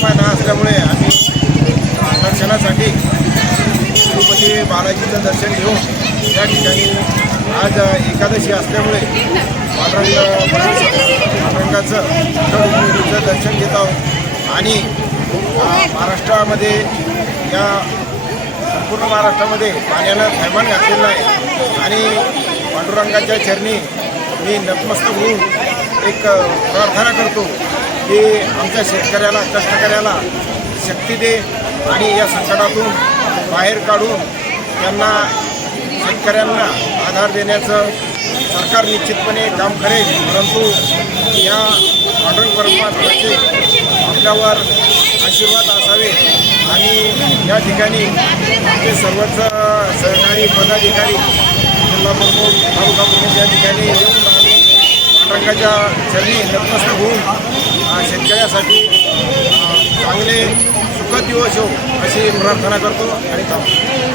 न असल्यामुळे आम्ही दर्शनासाठी तिरुपती बालाजीचं दर्शन घेऊन या ठिकाणी आज एकादशी असल्यामुळे पांडुरंग पांडुरंगाचं विठ्ठल दर्शन घेत आहोत. आणि महाराष्ट्रामध्ये या संपूर्ण महाराष्ट्रामध्ये पाण्यानं थैमान घातलेलं आहे. आणि पांडुरंगाच्या चरणी मी नतमस्तक होऊन एक प्रार्थना करतो. की आमच्या शेतकऱ्याला कष्टकऱ्याला शक्ती दे आणि या संकटातून बाहेर काढून त्यांना शेतकऱ्यांना आधार देण्याचं सरकार निश्चितपणे काम करेल. परंतु या ऑर्डर परमात्म्याचे आपल्यावर आशीर्वाद असावे आणि या ठिकाणी आमचे सर्वच सहकारी पदाधिकारी जिल्हा प्रमुख तालुका प्रमुख या ठिकाणी येऊन आम्ही चरणी नतमस्तक होऊन शेतकऱ्यासाठी चांगले सुखद दिवस हो अशी प्रार्थना करतो आणि थांबतो.